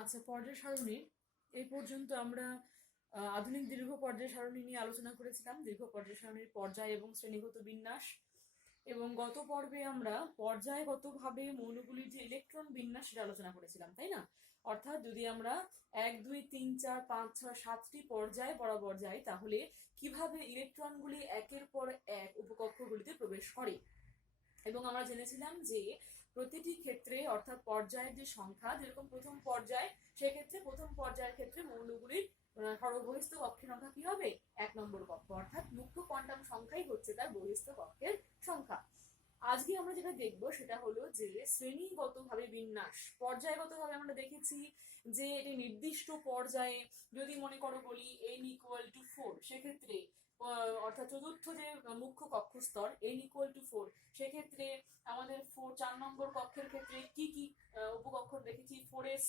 আচ্ছা, পর্যায় সারণীর এই পর্যন্ত আমরা আধুনিক দীর্ঘ পর্যায় সারণী নিয়ে আলোচনা করেছিলাম, দীর্ঘ পর্যায় সারণীর পর্যায় এবং শ্রেণীগত বিন্যাস। এবং গত পর্বে আমরা পর্যায়গতভাবে মৌলগুলির যে ইলেকট্রন বিন্যাস সেটা আলোচনা করেছিলাম, তাই না? অর্থাৎ যদি আমরা 1 2 3 4 5 6 7টি পর্যায় বরাবর যাই, তাহলে কিভাবে ইলেকট্রনগুলি একের পর এক উপকক্ষগুলিতে প্রবেশ করে। এবং আমরা জেনেছিলাম যে প্রতিটি ক্ষেত্রে অর্থাৎ পর্যায়ের যে সংখ্যা, যেরকম প্রথম পর্যায়, সেক্ষেত্রে প্রথম পর্যায়ের ক্ষেত্রে মৌলগুলির সর্ববহিস্থ কক্ষের সংখ্যা কি হবে? 1 নম্বর কক্ষ, অর্থাৎ মুখ্য কোয়ান্টাম সংখ্যাই হচ্ছে তার বহিস্থ কক্ষের সংখ্যা। আজকে আমরা যেটা দেখবো সেটা হলো যে শ্রেণীগতভাবে বিন্যাস। পর্যায়গতভাবে আমরা দেখেছি যে এটি নির্দিষ্ট পর্যায়ে, যদি মনে করো বলি n=4, সেক্ষেত্রে অর্থাৎ চতুর্থ যে মুখ্য কক্ষস্তর n=4, সেক্ষেত্রে আমাদের 4 নম্বর কক্ষের ক্ষেত্রে কি কি উপকক্ষ দেখেছি? 4s,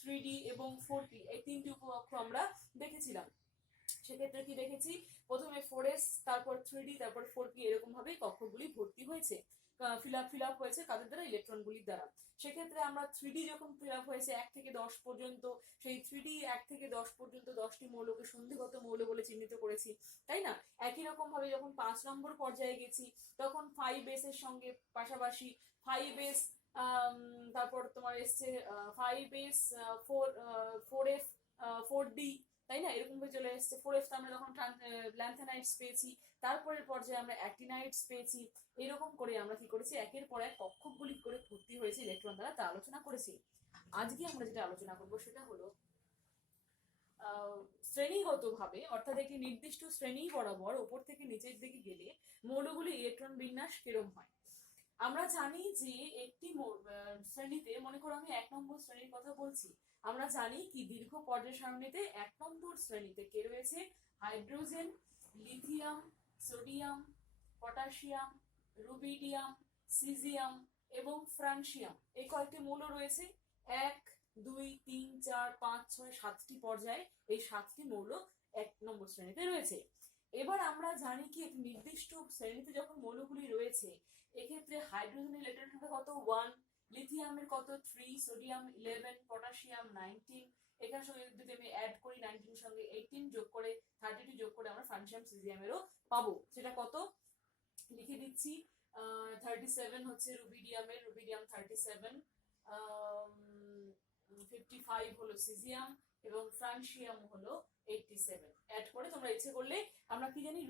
3d এবং 4p, এই তিনটি উপকক্ষ আমরা দেখেছিলাম। সেক্ষেত্রে কি দেখেছি? প্রথমে 4s, তারপর 3d, তারপর 4p, এরকম ভাবে কক্ষগুলি ভর্তি হয়েছে, ফিল আপ হয়েছে কাদের দ্বারা? ইলেকট্রনগুলির দ্বারা। সেক্ষেত্রে আমরা 3d যখন ফিল আপ হয়েছে 1 থেকে 10 পর্যন্ত, সেই 3d 1 থেকে 10 পর্যন্ত 10টি মৌলকে সন্ধিগত মৌল বলে চিহ্নিত করেছি, তাই না? একই রকম ভাবে যখন 5 নম্বর পর্যায়ে গেছি, তখন 5s এর সঙ্গে পাশাপাশি 5s, তারপর তোমার এসছে 5s, 4f, 4d, তাই না? এরকম ভাবে চলে এসছে। 4f আমরা যখন ল্যান্থানাইটস পেয়েছি, তারপরের পর্যায়ে আমরা অ্যাক্টিনাইটস পেয়েছি। এরকম করে আমরা কি করেছি? একের পর এক কক্ষগুলি করে ভর্তি হয়েছে ইলেকট্রন দ্বারা, তা আলোচনা করেছি। আজকে আমরা যেটা আলোচনা করব সেটা হলো শ্রেণীগতভাবে, অর্থাৎ একটি নির্দিষ্ট শ্রেণী বরাবর ওপর থেকে নিচের দিকে গেলে মৌলগুলি ইলেকট্রন বিন্যাস কিরম হয়। আমরা জানি যে একটি শ্রেণীতে, মনে করো আমি 1 নম্বর শ্রেণীর কথা বলছি, আমরা জানি কি দীর্ঘ পর্যায় সারণীতে 1 নম্বর শ্রেণীতে কে রয়েছে? Hydrogen, lithium, sodium, potassium, rubidium, caesium এবং ফ্রান্সিয়াম, এই কয়েকটি মৌল রয়েছে। 1 2 3 4 5 6 7টি পর্যায়ে এই 7টি মৌল 1 নম্বর শ্রেণীতে রয়েছে। এবার আমরা জানি কি এক নির্দিষ্ট শ্রেণীতে যখন মৌলগুলি রয়েছে, এক্ষেত্রে হাইড্রোজেনের ইলেকট্রন সংখ্যা কত? 1, লিথিয়ামের কত? 3, সোডিয়াম 11, পটাশিয়াম 19, এখানে সঙ্গে যদি আমি অ্যাড করি 19 এর সঙ্গে 18 যোগ করে 32 যোগ করে আমরা ফ্রান্সিয়াম সিজিয়ামেরও পাবো। সেটা কত লিখে দিচ্ছি। 37 হচ্ছে রুবিডিয়ামের, রুবিডিয়াম 37, 55 হলো সিজিয়াম এবং ফ্রান্সিয়াম হলো 87। অ্যাড করে তোমরা ইচ্ছে করলে, আমরা কি জানি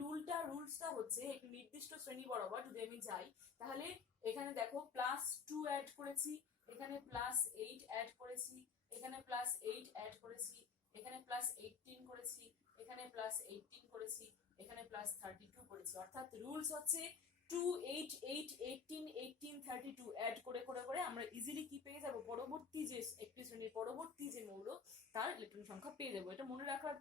রুলসটা হচ্ছে একটি নির্দিষ্ট শ্রেণী বরাবর যদি আমি যাই, তাহলে এখানে দেখো +2 অ্যাড করেছি, এখানে +8 অ্যাড করেছি, এখানে +8 অ্যাড করেছি, এখানে +18 করেছি, এখানে +18 করেছি, এখানে +32 করেছি। অর্থাৎ রুলস হচ্ছে 2 8 8 18 18 32 অ্যাড করে করে করে আমরা ইজিলি কি পেয়ে যাব? পরবর্তী যে একটি শ্রেণীর পরবর্তী যে মৌল, তার ইলেকট্রন সংখ্যা পেয়ে যাবো। এটা মনে রাখার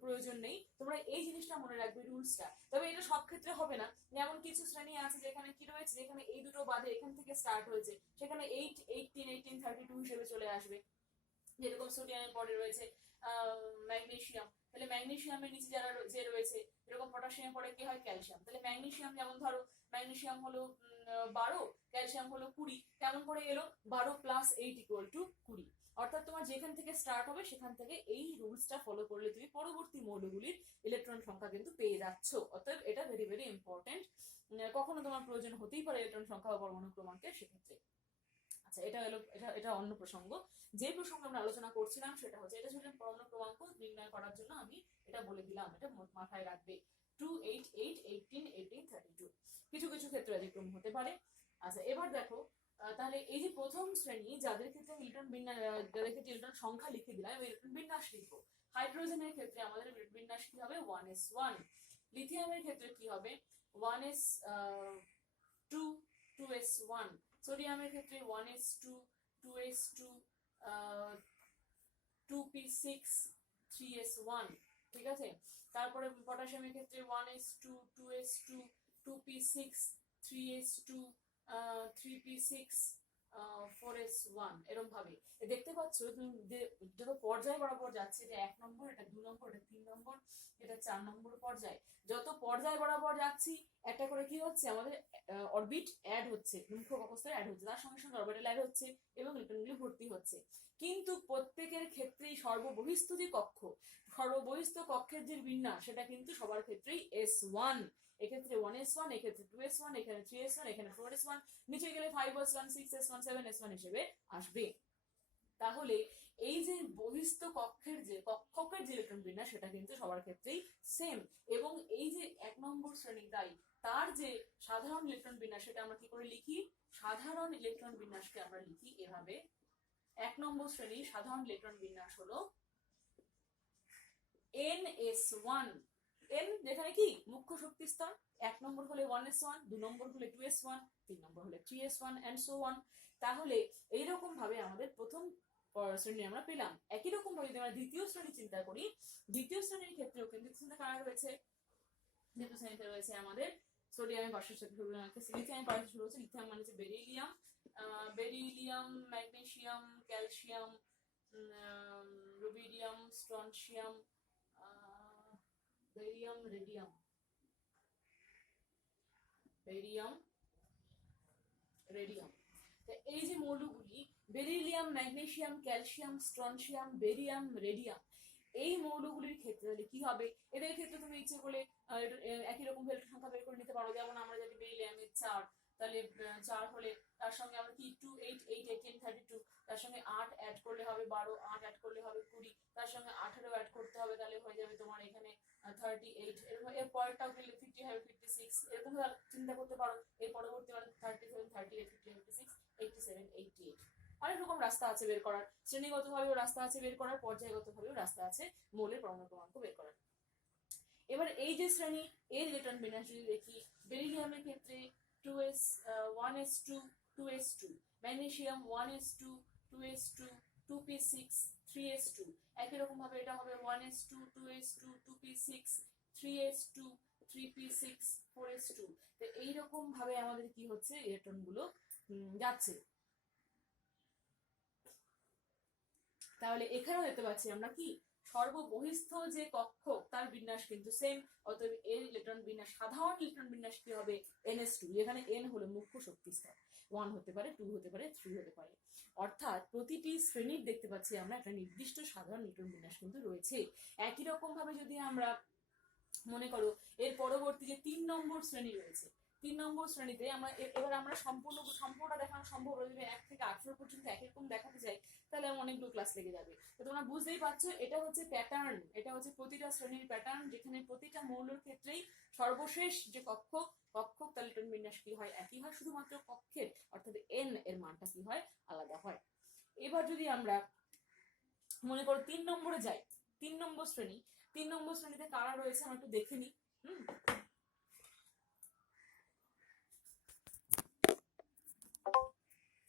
প্রয়োজন নেই, তোমরা এই জিনিসটা মনে রাখবে, রুলসটা। তবে এটা সব ক্ষেত্রে হবে না। যেমন কিছু শ্রেণী আছে যেখানে কি রয়েছে, যেখানে এই দুটো বাদে এখান থেকে স্টার্ট হয়েছে, সেখানে 8 18 18 32 হিসেবে চলে আসবে। যেরকম সোডিয়ামের পরে রয়েছে ম্যাগনেসিয়াম, তাহলে ম্যাগনেসিয়ামের নিচে যারা যে রয়েছে, এরকম পটাশিয়ামের পরে কি হয়? ক্যালসিয়াম। তাহলে ম্যাগনেসিয়াম, যেমন ধরো ম্যাগনেসিয়াম হলো 12, ক্যালসিয়াম হলো 20, কেমন করে এলো? 12 + 8 = 20। অর্থাৎ তোমার যেখান থেকে স্টার্ট হবে সেখান থেকে এই রুলসটা ফলো করলে তুমি পরবর্তী মৌলগুলির ইলেকট্রন সংখ্যা কিন্তু পেয়ে যাচ্ছ। অতএব এটা ভেরি ভেরি ইম্পর্টেন্ট। কখনো তোমার প্রয়োজন হতেই পারে ইলেকট্রন সংখ্যা বা পরমাণু ক্রমাঙ্কের, সেক্ষেত্রে। আচ্ছা, এটা হলো এটা অন্য প্রসঙ্গ। যে প্রসঙ্গে আমরা আলোচনা করছিলাম সেটা হচ্ছে, এটা ছিল পরমাণু ক্রমাঙ্ক নির্ণয় করার জন্য আমি এটা বলে দিলাম, এটা মাথায় রাখবে। 2 8 8 18 18 32, কিছু কিছু ক্ষেত্রে ব্যতিক্রম হতে পারে। আচ্ছা, এবার দেখো, তাহলে এই যে প্রথম শ্রেণী, যাদের ক্ষেত্রে ইলেকট্রন বিন্যাস, যাদের ক্ষেত্রে ইলেকট্রন সংখ্যা লিখে দিলাম, আমি ইলেকট্রন বিন্যাস লিখবো। হাইড্রোজেনের ক্ষেত্রে আমাদের বিন্যাস কি হবে? 1s1। লিথিয়ামের ক্ষেত্রে কি হবে? 1s2 2s1। সোডিয়ামের ক্ষেত্রে 1s2 2s2, 2p6 3s1, ঠিক আছে? তারপরে পটাশিয়ামের ক্ষেত্রে 1s2 2s2 2p6 3s2, 3p6, 4s1, এরকম ভাবে। দেখতে পাচ্ছ পাচ্ছ তুমি যে যত পর্যায় বরাবর যাচ্ছে, এটা 1 নম্বর, এটা 2 নম্বর, এটা 3 নম্বর, এটা 4 নম্বর পর্যায়। যত পর্যায় বরাবর যাচ্ছি একটা করে কি হচ্ছে, আমাদের অরবিট অ্যাড হচ্ছে, মুখ্য কক্ষস্থলে অ্যাড হচ্ছে, তার সঙ্গে সঙ্গে অরবিটাল অ্যাড হচ্ছে এবং ইলেকট্রনগুলি ভর্তি হচ্ছে। কিন্তু প্রত্যেকের ক্ষেত্রেই সর্ববহিস্থ যে কক্ষ, সর্ববহিস্থ কক্ষের যে বিন্যাস, সেটা কিন্তু সবার ক্ষেত্রেই S1। এক্ষেত্রে 1s1, এক্ষেত্রে 2s1, এখানে 3s1, এখানে 4s1, নিচে গেলে 5s1, 6s1, 7s1 হিসেবে আসবে। তাহলে এই যে বহিস্থ কক্ষের যে ইলেকট্রন বিন্যাস, সেটা কিন্তু সবার ক্ষেত্রেই সেম। এবং এই যে 1 নম্বর শ্রেণী, তাই তার যে সাধারণ ইলেকট্রন বিন্যাস, সেটা আমরা কি করে লিখি? সাধারণ ইলেকট্রন বিন্যাসকে আমরা লিখি এভাবে। 1 নম্বর শ্রেণীর সাধারণ ইলেকট্রন বিন্যাস হলো NS1। N যেখানে কি মুখ্য শক্তি স্তর, 1 নম্বর হলে 1s1, 2 নম্বর হলে 2s1, 3 নম্বর হলে 3s1 and so on। তাহলে এইরকম ভাবে আমাদের প্রথম শ্রেণী আমরা পেলাম। একই রকম ভাবে যদি আমরা দ্বিতীয় শ্রেণী চিন্তা করি, দ্বিতীয় শ্রেণীর ক্ষেত্রেও কিন্তু চিন্তা করা রয়েছে। দ্বিতীয় শ্রেণীতে রয়েছে আমাদের সোডিয়ামের পাশের সাথে লিথিয়াম পাশের শুরু হচ্ছে। লিথিয়াম মানে হচ্ছে beryllium, beryllium, magnesium, calcium, rubidium, strontium, barium, radium, barium, radium. এই যে মৌলগুলি beryllium, magnesium, calcium, strontium, barium, radium, এই মৌলগুলির ক্ষেত্রে কি হবে? এদের ক্ষেত্রে তুমি ইচ্ছে করলে একই রকম ভেক্টর সংখ্যা বের করে নিতে পারো। যেমন আমরা যদি বেরিলিয়ামের 4, তাহলে 4 হলে তার সঙ্গে আমরা কি 2 8 8 18 32, তার সঙ্গে 8 অ্যাড করলে হবে 12, 8 অ্যাড করলে হবে 20, তার সঙ্গে 18 অ্যাড করতে হবে, তাহলে হয়ে যাবে তোমার এখানে 38। এরকম এর পরেরটাও 50 হবে 56, এরকম চিন্তা করতে পারো। এর পরবর্তী মানে 37, 38, 50, 56, 87, 88। অনেক রকম রাস্তা আছে বের করার, শ্রেণীগতভাবেও রাস্তা আছে বের করার, পর্যায়গতভাবেও রাস্তা আছে মৌলের পরমাণু ক্রমাঙ্ক বের করার। এবার এই যে শ্রেণী, এর ইলেকট্রন বিন্যাস যদি দেখি, বেরিলিয়ামের ক্ষেত্রে 2s 1s2 2s2, magnesium 1s2 2s2 2p6 3s2, একই রকম ভাবে এটা হবে 1s2 2s2 2p6 3s2 3p6 4s2। তো এইরকম ভাবে আমাদের কি হচ্ছে, ইলেকট্রন গুলো যাচ্ছে। তাহলে এখানেও দেখতে পাচ্ছি আমরা কি সর্ববহিস্থ যে কক্ষ, তার বিন্যাস কিন্তু সেম। অতএব এর ইলেকট্রন বিন্যাস, সাধারণ ইলেকট্রন বিন্যাস কি হবে? NS2। যেখানে N হলো মুখ্য শক্তি স্তর, 1 হতে পারে, 2 হতে পারে, 3 হতে পারে। অর্থাৎ প্রতিটি শ্রেণীর দেখতে পাচ্ছি আমরা একটা নির্দিষ্ট সাধারণ ইলেকট্রন বিন্যাস কিন্তু রয়েছে। একই রকম ভাবে যদি আমরা মনে করো এর পরবর্তী যে 3 নম্বর শ্রেণী রয়েছে, 3 নম্বর শ্রেণীতে আমরা এবার আমরা সম্পূর্ণটা দেখানো সম্ভব হবে। যদি 1 থেকে 18 পর্যন্ত একই রকম দেখাতে যাই, তাহলে অনেকগুলো ক্লাস লেগে যাবে। তো তোমরা বুঝতেই পারছো, এটা হচ্ছে প্যাটার্ন, এটা হচ্ছে প্রতিটা শ্রেণীর প্যাটার্ন, যেখানে প্রতিটা মৌলের ক্ষেত্রেই সর্বশেষ যে কক্ষ, তার ইলেকট্রন বিন্যাস কি হয়? একই হয়, শুধুমাত্র কক্ষের অর্থাৎ N এর মানটা কি হয়? আলাদা হয়। এবার যদি আমরা মনে করো 3 নম্বরে যাই, 3 নম্বর শ্রেণী, 3 নম্বর শ্রেণীতে কারা রয়েছে আমরা একটু দেখে নিই।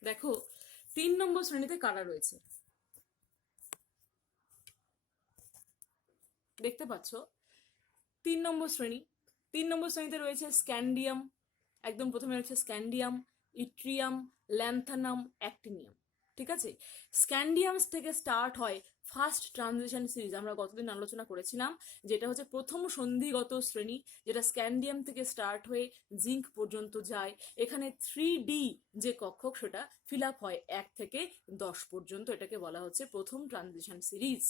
দেখো 3 নম্বর শ্রেণীতে কারা রয়েছে, দেখতে পাচ্ছ 3 নম্বর শ্রেণী। 3 নম্বর শ্রেণীতে রয়েছে স্ক্যান্ডিয়াম, একদম প্রথমে রয়েছে স্ক্যান্ডিয়াম, ইট্রিয়াম, ল্যান্থানাম, অ্যাক্টিনিয়াম। ঠিক আছে, স্ক্যান্ডিয়াম থেকে স্টার্ট হয় ফার্স্ট ট্রানজিশন সিরিজ। আমরা গতদিন আলোচনা করেছিলাম যেটা হচ্ছে প্রথম সন্ধিগত শ্রেণী, যেটা স্ক্যান্ডিয়াম থেকে স্টার্ট হয়ে জিঙ্ক পর্যন্ত যায়। এখানে 3D যে কক্ষক, সেটা ফিল আপ হয় 1 থেকে 10 পর্যন্ত। এটাকে বলা হচ্ছে প্রথম ট্রানজিশন সিরিজ।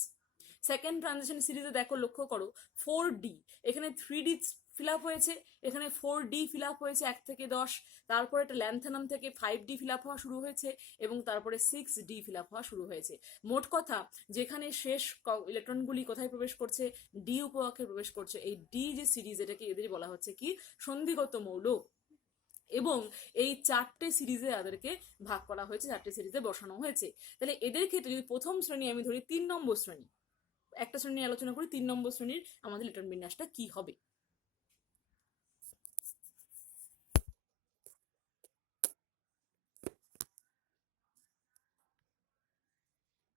সেকেন্ড ট্রানজিশন সিরিজে দেখো, লক্ষ্য করো 4D, এখানে 3D ফিল আপ হয়েছে, এখানে 4D ফিল আপ হয়েছে 1 থেকে 10, তারপরে এটা ল্যান্থানাম থেকে 5D ফিল আপ হওয়া শুরু হয়েছে এবং তারপরে 6D ফিল আপ হওয়া শুরু হয়েছে। মোট কথা, যেখানে শেষ ইলেকট্রনগুলি কোথায় প্রবেশ করছে? ডি উপকক্ষে প্রবেশ করছে। এই ডি যে সিরিজ, এটাকে এদের বলা হচ্ছে কি সন্ধিগত মৌল। এবং এই 4টে সিরিজে এদেরকে ভাগ করা হয়েছে, 4টে সিরিজে বসানো হয়েছে। তাহলে এদের ক্ষেত্রে যদি প্রথম শ্রেণী আমি ধরি, 3 নম্বর শ্রেণী, একটা শ্রেণী আলোচনা করি, 3 নম্বর শ্রেণীর আমাদের ইলেকট্রন বিন্যাসটা কি হবে।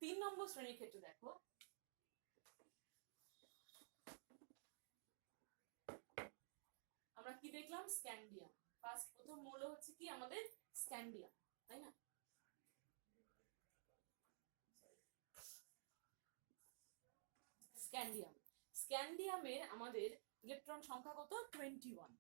3 নম্বর শ্রেণীর ক্ষেত্রে দেখো, আমরা কি দেখলাম? স্ক্যান্ডিয়াম। প্রথম মৌল হচ্ছে কি আমাদের স্ক্যান্ডিয়াম, তাই না? স্ক্যান্ডিয়াম, স্ক্যান্ডিয়ামের আমাদের ইলেকট্রন সংখ্যা কত? 21।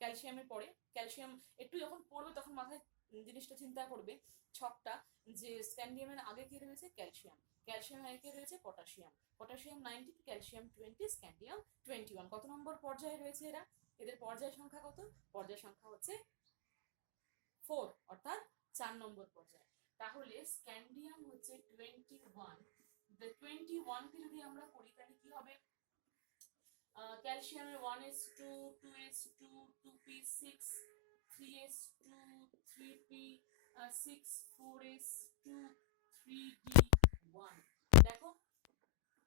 ক্যালসিয়ামের পরে, ক্যালসিয়াম একটু যখন পড়বে তখন মাথায় জিনিসটা চিন্তা করবে ছকটা, যে স্ক্যান্ডিয়ামের আগে কি রয়েছে? ক্যালসিয়াম, ক্যালসিয়াম আগে কি রয়েছে? Potassium, potassium 19, calcium 20, scandium 21। কত নম্বর পর্যায়ে রয়েছে এরা? এদের পর্যায় সংখ্যা কত? পর্যায় সংখ্যা হচ্ছে 4, অর্থাৎ 4 নম্বর পর্যায়ে। তাহলে স্ক্যান্ডিয়াম হচ্ছে 21। 21 কে যদি আমরা করি তাহলে কি হবে? ক্যালসিয়ামের 1s2, 2s2, 2p6, 3s2, 3p 6, 4s2, 3d1। দেখো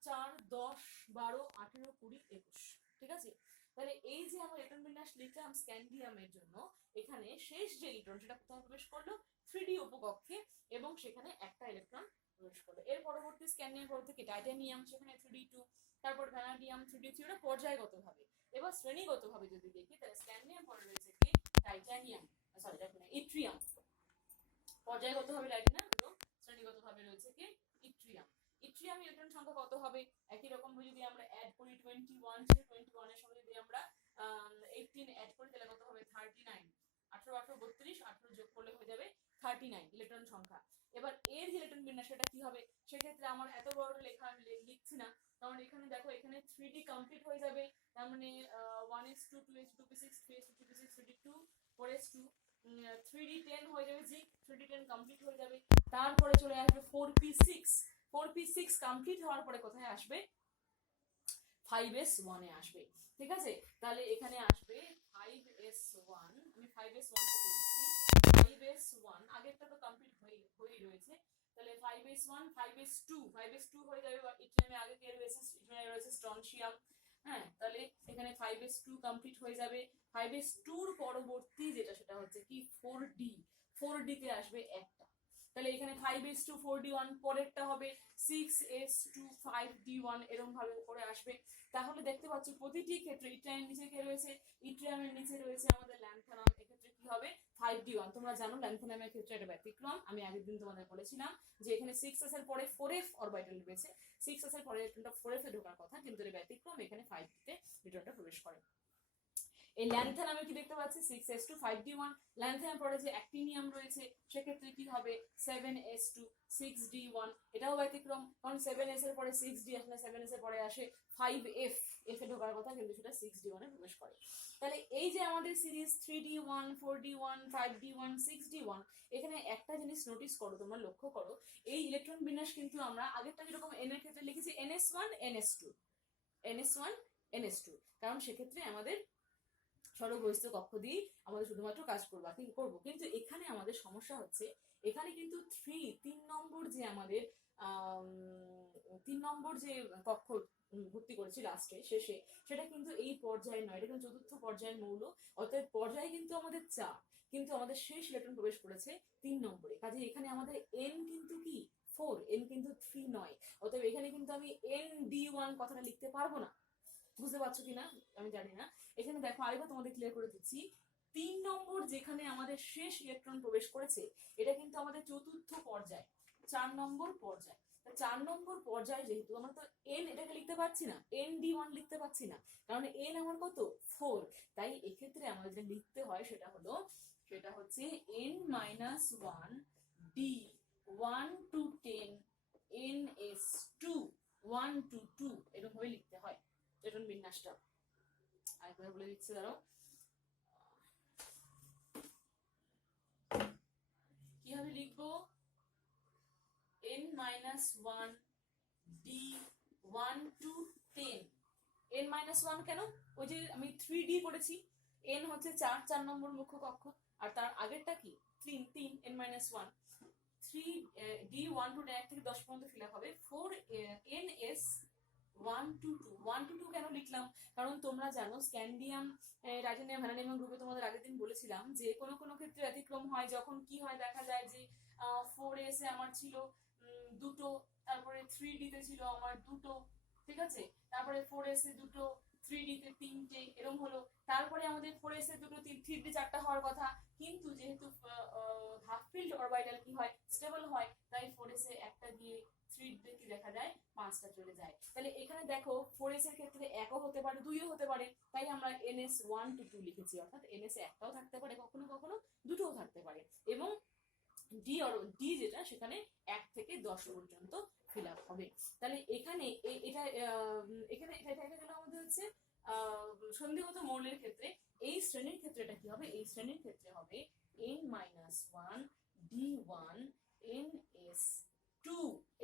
4, 10, 12, 18, 20, 21। ঠিক আছে, তাহলে এই যে আমরা ইলেকট্রন বিন্যাস লিখলাম স্ক্যান্ডিয়ামের জন্য, এখানে শেষ যে ইলেকট্রন সেটা কোথায় প্রবেশ করলো? 3d উপকক্ষে, এবং সেখানে একটা ইলেকট্রন প্রবেশ করলো। এর পরবর্তী স্ক্যান্ডিয়াম পরবর্তী টাইটানিয়াম, সেখানে 3d2, তারপর ভ্যানাডিয়াম 3d3, ওটা পর্যায়গতভাবে। এবার শ্রেণীগতভাবে যদি দেখি তাহলে স্ক্যান্ডিয়াম পরে রয়েছে কি? Titanium, sorry yttrium. পর্যায়গতভাবে টাইটানিয়াম এবং শ্রেণীগতভাবে রয়েছে কি? ইট্রিয়াম। ইট্রিয়াম ইলেকট্রন সংখ্যা কত হবে? একই রকম যদি আমরা অ্যাড করি 21, 21 এর সঙ্গে যদি আমরা 18 অ্যাড করি তাহলে কত হবে? 39। 18, 18, 32, 18 যোগ করলে হয়ে যাবে 39 ইলেকট্রন সংখ্যা। এবার এর যে ইলেকট্রন বিন্যাস সেটা কি হবে? সেক্ষেত্রে আমার এত বড় লেখা লিখছি না, কারণ এখানে দেখো এখানে 3d কমপ্লিট হয়ে যাবে, তার মানে 1s2, 2s2, 2p6, 3s2, 2p6, 3d2, 4s2, 3d 10 হয়ে যাবে, জি 3d 10 কমপ্লিট হয়ে যাবে। তারপরে চলে আসবে 4p6, 4p6 কমপ্লিট হওয়ার পরে কোথায় আসবে? 5s1 এ আসবে। ঠিক আছে, তাহলে এখানে আসবে 5s1, আমি 5s1 থেকে লিখছি। 5s1 আগেরটা তো কমপ্লিট হয়েই রয়েছে, তাহলে 5s1, 5s2, 5s2 হয়ে যাবে। ইথিয়ামে আগে কে রয়েছে? ইথিয়ামে রয়েছে স্ট্রনশিয়াম। হ্যাঁ, তাহলে এখানে 5s2 কমপ্লিট হয়ে যাবে। 5s2 এর পরবর্তী যেটা সেটা হচ্ছে কি? 4d, 4d তে আসবে একটা, তাহলে এখানে 5s2, 4d1, পরেরটা হবে 6s2, 5d1, এরকম ভাবে করে আসবে। তাহলে দেখতে পাচ্ছ প্রতিটি ক্ষেত্রে ইট্রিয়ামের নিচে কে রয়েছে? ইট্রিয়ামের নিচে রয়েছে আমাদের ল্যান্থানাম। এক্ষেত্রে কি হবে? 5d1। তোমরা জানো ল্যান্থানামের ক্ষেত্রে এটা ব্যতিক্রম, আমি আগের দিন তোমাদের বলেছিলাম যে এখানে 6s এর পরে 4f অরবিটাল রয়েছে, 6s এর পরে ইলেকট্রনটা 4f এ ঢোকার কথা, কিন্তু এর ব্যতিক্রম, এখানে 5d তে ইলেকট্রনটা প্রবেশ করে। এই ল্যান্থানামে কি দেখতে পাচ্ছি? 6s2, 5d1। ল্যান্থানাম পরে যে অ্যাক্টিনিয়াম রয়েছে সেক্ষেত্রে কি হবে? 7s2, 6d1। এটাও ব্যতিক্রম, কারণ 7s এর পরে 6d আসলে 7s এর পরে আসে 5f, f এ ঢোকার কথা, কিন্তু সেটা 6d1 এ প্রবেশ করে। তাহলে এই যে আমাদের series 3d1, 4d1, 5d1, 6d1, এখানে একটা জিনিস নোটিস করো, তোমরা লক্ষ্য করো, এই ইলেকট্রন বিন্যাস কিন্তু আমরা আগেরটা যেরকম n এর ক্ষেত্রে লিখেছি ns1, ns2, ns1, ns2, কারণ সেক্ষেত্রে আমাদের সরবহিস্থ কক্ষ দিয়ে আমাদের শুধুমাত্র কাজ করবো, কিন্তু এখানে আমাদের সমস্যা হচ্ছে, এখানে কিন্তু 3 নম্বর যে আমাদের 3 নম্বর যে কক্ষ ভর্তি করেছি লাস্টে শেষে, সেটা কিন্তু এই পর্যায়ে নয়, এটা কিন্তু চতুর্থ পর্যায়ের মৌল। অর্থাৎ পর্যায়ে কিন্তু আমাদের 4, কিন্তু আমাদের শেষ ইলেকট্রন প্রবেশ করেছে 3 নম্বরে। কাজে এখানে আমাদের n কিন্তু কি? 4, n কিন্তু 3 নয়। অতএব এখানে কিন্তু আমি nd1 কথাটা লিখতে পারবো না। বুঝতে পারছো কিনা আমি জানি না। এখানে দেখো আরেকবার তোমাদের ক্লিয়ার করে দিচ্ছি, 3 নম্বর যেখানে আমাদের শেষ ইলেকট্রন প্রবেশ করেছে, এটা কিন্তু আমাদের চতুর্থ পর্যায়, 4 নম্বর পর্যায়। 4 নম্বর পর্যায়ে যেহেতু আমরা তো n এটাকে লিখতে পারছি না, nd1 লিখতে পারছি না, কারণ n আমার কত? 4। তাই এক্ষেত্রে আমাদের যেটা লিখতে হয় সেটা হচ্ছে n-1 d 1 to 10 ns2 1 to 2, এরকম ভাবে লিখতে হয় ইলেকট্রন বিন্যাসটা। আরেকবার বলে দিচ্ছি, দাঁড়াও। কিভাবে লিখবো? n-1 d 1 to 10, n-1 কেন? ওই যে আমি 3d করেছি, n হচ্ছে 4 নম্বর মুখ্য কক্ষ, আর তার আগেরটা কি? 3 n-1, 3 d 1 to 10 থেকে 10 পর্যন্ত ফিল আপ হবে। 4 ns 1 to 2, 1 to 2 কেন লিখলাম? কারণ তোমরা জানো স্ক্যান্ডিয়াম, টাইটানিয়াম, ভ্যানাডিয়াম গ্রুপে তোমাদের আগের দিন বলেছিলাম যে কোনো ক্ষেত্রে ব্যতিক্রম হয়, যখন কি হয় দেখা যায় যে 4s এ আমার ছিল দুটো, তারপরে 3d তে ছিল আমার দুটো, ঠিক আছে, তারপরে 4s এ দুটো, 3d তে 3টে, এরকম হলো। তারপরে আমাদের 4s এ দুটো, 3d 4টা হওয়ার কথা, কিন্তু যেহেতু হাফ ফিল্ড অরবিটাল কি হয়? স্টেবল হয়, তাই 4s এ একটা দিয়ে 3 কি দেখা যায় 5টা চলে যায়। তাহলে এখানে দেখো 4s এর ক্ষেত্রে একও হতে পারে, দুইও হতে পারে, তাই আমরা ns 1 to 2 লিখেছি, অর্থাৎ ns একটাও থাকতে পারে, কখনো কখনো দুটোও থাকতে পারে, এবং ডি যেটা সেখানে 1 থেকে 10 পর্যন্ত ফিল আপ হবে। তাহলে এখানে এটা এখানে এটা গেল আমাদের হচ্ছে সন্ধিগত মৌলের ক্ষেত্রে। এই শ্রেণীর ক্ষেত্রে এটা কি হবে, এই শ্রেণীর ক্ষেত্রে হবে n-1 d1 ns2।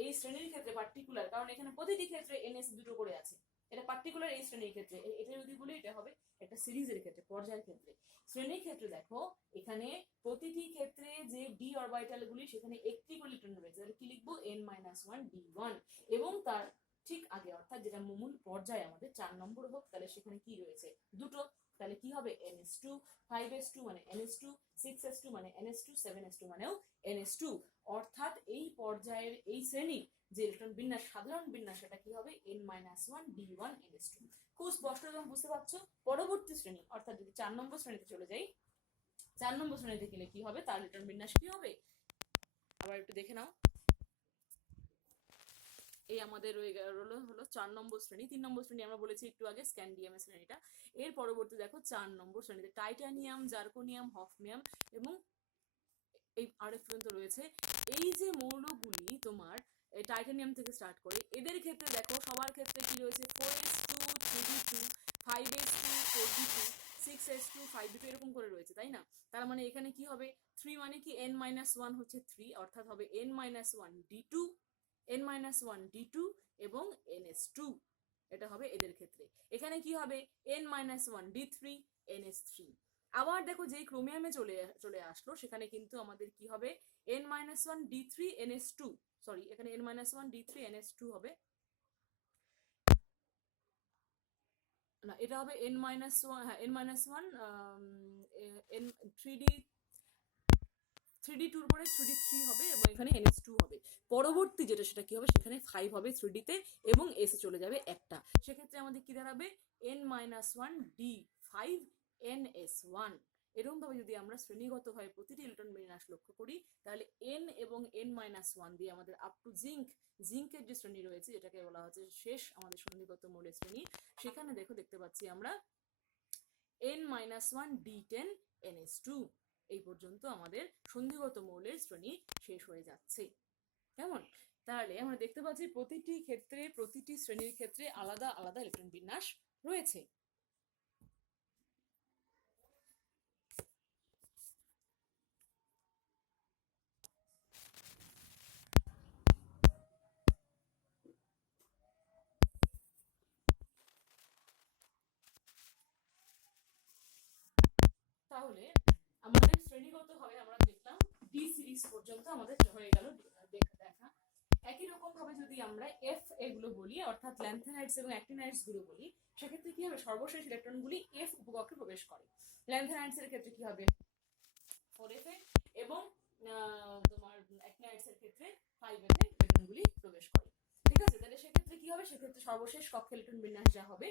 এই শ্রেণীর ক্ষেত্রে পার্টিকুলার, কারণ এখানে প্রতিটি ক্ষেত্রে ns দুটো করে আছে, এটা পার্টিকুলার এই শ্রেণীর ক্ষেত্রে। এটা যদি বলি এটা হবে একটা সিরিজের ক্ষেত্রে, পর্যায়ের ক্ষেত্রে। শ্রেণীর ক্ষেত্রে দেখো এখানে প্রতিটি ক্ষেত্রে যে ডি অরবিটাল গুলি সেখানে একটি করে ইলেকট্রন রয়েছে, তাহলে কি লিখবো n-1 d1, এবং তার ঠিক আগে অর্থাৎ যেটা মূল পর্যায়ে আমাদের 4 নম্বর হোক, তাহলে সেখানে কি রয়েছে দুটো, তাহলে কি হবে ns2, 5s2 মানে ns2, 6s2 মানে ns2, 7s2 মানেও ns2। অর্থাৎ এই পর্যায়ের এই শ্রেণী যে ইলেকট্রন বিন্যাস, সাধারণ বিন্যাস, সেটা কি হবে n-1 d1 ns2। খুব স্পষ্ট এবং বুঝতে পারছো। পরবর্তী শ্রেণী অর্থাৎ যদি 4 নম্বর শ্রেণীতে চলে যাই, 4 নম্বর শ্রেণীতে গেলে কি হবে, তার ইলেকট্রন বিন্যাস কি হবে আবার একটু দেখে নাও। এই আমাদের হলো 4 নম্বর শ্রেণী। 3 নম্বর শ্রেণী আমরা বলেছি একটু আগে, স্ক্যান্ডিয়ামের শ্রেণীটা। এর পরবর্তী দেখো 4 নম্বর শ্রেণীতে টাইটানিয়াম, জার্কোনিয়াম, হফনিয়াম এবং এই আরএফ পর্যন্ত রয়েছে। এই যে মৌলগুলি তোমার টাইটানিয়াম থেকে স্টার্ট করে, এদের ক্ষেত্রে দেখো সবার ক্ষেত্রে কি রয়েছে 4s2 3d2 5s2 4d2 6s2 5d2 এরকম করে রয়েছে, তাই না? তার মানে এখানে কি হবে 3 মানে কি n-1 হচ্ছে 3, অর্থাৎ হবে n-1 d2 n-1 d2 এবং ns2, এটা হবে এদের ক্ষেত্রে। এখানে কি হবে n-1 d3 ns3। আবার দেখো যেই ক্রোমিয়ামে চলে আসলো সেখানে কিন্তু আমাদের কি হবে n-1 d3 ns2, সরি এখানে n-1 d3 ns2 হবে না, এটা হবে n-1 হ্যাঁ n-1 n 3d2 এর পরে 3d3 হবে এবং এখানে ns2 হবে। পরবর্তী যেটা সেটা কি হবে, সেখানে 5 হবে 3d তে এবং s এ চলে যাবে একটা, সেক্ষেত্রে আমাদের কি দাঁড়াবে n-1 d5 ns1। এরকম ভাবে যদি আমরা শ্রেণীগতভাবে প্রতিটি ইলেকট্রন বিন্যাস লক্ষ্য করি, তাহলে n এবং n-1 দিয়ে আমাদের আপ টু জিঙ্কের যে শ্রেণী রয়েছে, যেটাকে বলা হচ্ছে শেষ আমাদের সন্ধিগত মৌলের শ্রেণী, সেখানে দেখতে পাচ্ছি আমরা n-1 d10 ns2। এই পর্যন্ত আমাদের সন্ধিগত মৌলের শ্রেণী শেষ হয়ে যাচ্ছে। কেমন? তাহলে আমরা দেখতে পাচ্ছি প্রতিটি ক্ষেত্রে, প্রতিটি শ্রেণীর ক্ষেত্রে আলাদা আলাদা ইলেকট্রন বিন্যাস রয়েছে। তাহলে আমাদের শ্রেণীগতভাবে আমরা দেখলাম ডি সিরিজ পর্যন্ত আমাদের হয়ে গেল দেখা। একই রকম ভাবে যদি আমরা এফ এগুলো বলি, অর্থাৎ ল্যান্থানাইডস এবং অ্যাক্টিনাইডস গুলো বলি, সেক্ষেত্রে কি হবে সর্বশেষ ইলেকট্রন গুলি এফ উপকক্ষে প্রবেশ করে। ল্যান্থানাইডস এর ক্ষেত্রে কি হবে 4f এ এবং তোমার অ্যাক্টিনাইডস এর ক্ষেত্রে 5f এ ইলেকট্রন গুলি প্রবেশ করে। ঠিক আছে, তাহলে সেক্ষেত্রে কি হবে, সেক্ষেত্রে সর্বশেষ কক্ষে ইলেকট্রন বিন্যাস যা হবে,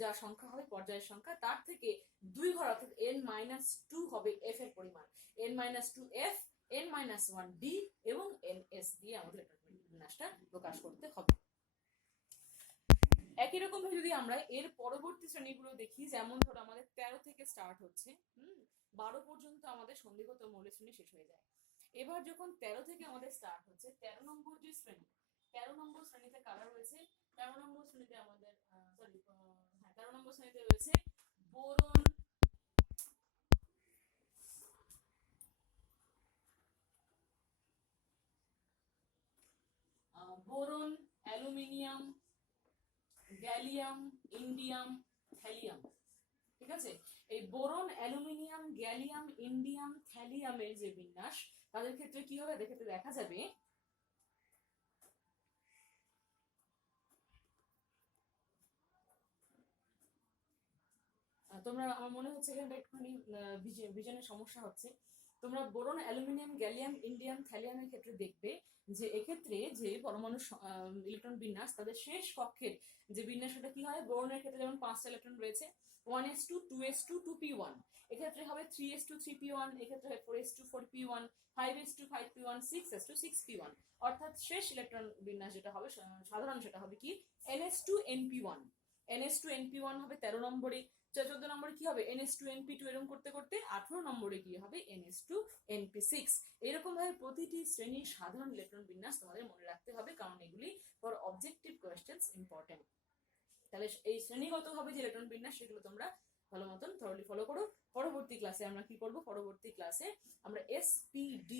যা সংখ্যা হবে পর্যায়ের সংখ্যা, তার থেকে 2 ঘর অর্থাৎ n-2 হবে f এর পরিমাণ। n-2 f n-1 d এবং ns দিয়ে আমাদের ইলেকট্রন বিন্যাসটা প্রকাশ করতে হবে। একই রকম ভাবে যদি আমরা এর পরবর্তী শ্রেণীগুলো দেখি, যেমন ধরো আমাদের 13 থেকে স্টার্ট হচ্ছে 12 পর্যন্ত আমাদের সন্ধিগত মৌলের শ্রেণী শেষ হয়ে যায়। এবার যখন 13 থেকে আমাদের স্টার্ট হচ্ছে 13 নম্বর যে শ্রেণী, 13 নম্বর শ্রেণীতে কারা রয়েছে, 13 নম্বর শ্রেণীতে আমাদের 13 নম্বর শ্রেণীতে রয়েছে boron, aluminium, gallium, indium, thallium. ঠিক আছে, এই বোরন, অ্যালুমিনিয়াম, গ্যালিয়াম, ইন্ডিয়াম, থ্যালিয়ামের যে বিন্যাস, তাদের ক্ষেত্রে কি হবে, এদের ক্ষেত্রে দেখা যাবে তোমরা, আমার মনে হচ্ছে এখানে একটুখানি ভিশনের সমস্যা হচ্ছে। তোমরা বোরন, অ্যালুমিনিয়াম, গ্যালিয়াম, ইন্ডিয়াম, থ্যালিয়ামের ক্ষেত্রে দেখবে যে এক্ষেত্রে যে পরমাণু ইলেকট্রন বিন্যাস তাদের শেষ কক্ষের যে বিন্যাসটা কি হয়, বোরনের ক্ষেত্রে যেমন 5টা ইলেকট্রন রয়েছে, 1s2, 2s2, 2p1, এক্ষেত্রে হবে 3s2, 3p1, এক্ষেত্রে হবে 4s2, 4p1, 5s2, 5p1, 6s2, 6p1, অর্থাৎ শেষ ইলেকট্রন বিন্যাস যেটা হবে সাধারণ সেটা হবে কি ns2, np1, ns2, np1 হবে 13 নম্বরে, 14 নম্বরে কি হবে ns2, np2, এরকম করতে করতে 18 নম্বরে গিয়ে হবে ns2, np6। এরকম ভাবে প্রতিটি শ্রেণীর সাধারণ ইলেকট্রন বিন্যাস তোমাদের মনে রাখতে হবে, কারণ এগুলি ফর অবজেক্টিভ কোয়েশ্চেন্স ইম্পর্টেন্ট। তাহলে এই শ্রেণীগত ভাবে যে ইলেকট্রন বিন্যাস সেগুলো তোমরা ভালো মতন থরলি ফলো করো। পরবর্তী ক্লাসে আমরা কি করব, পরবর্তী ক্লাসে আমরা SPD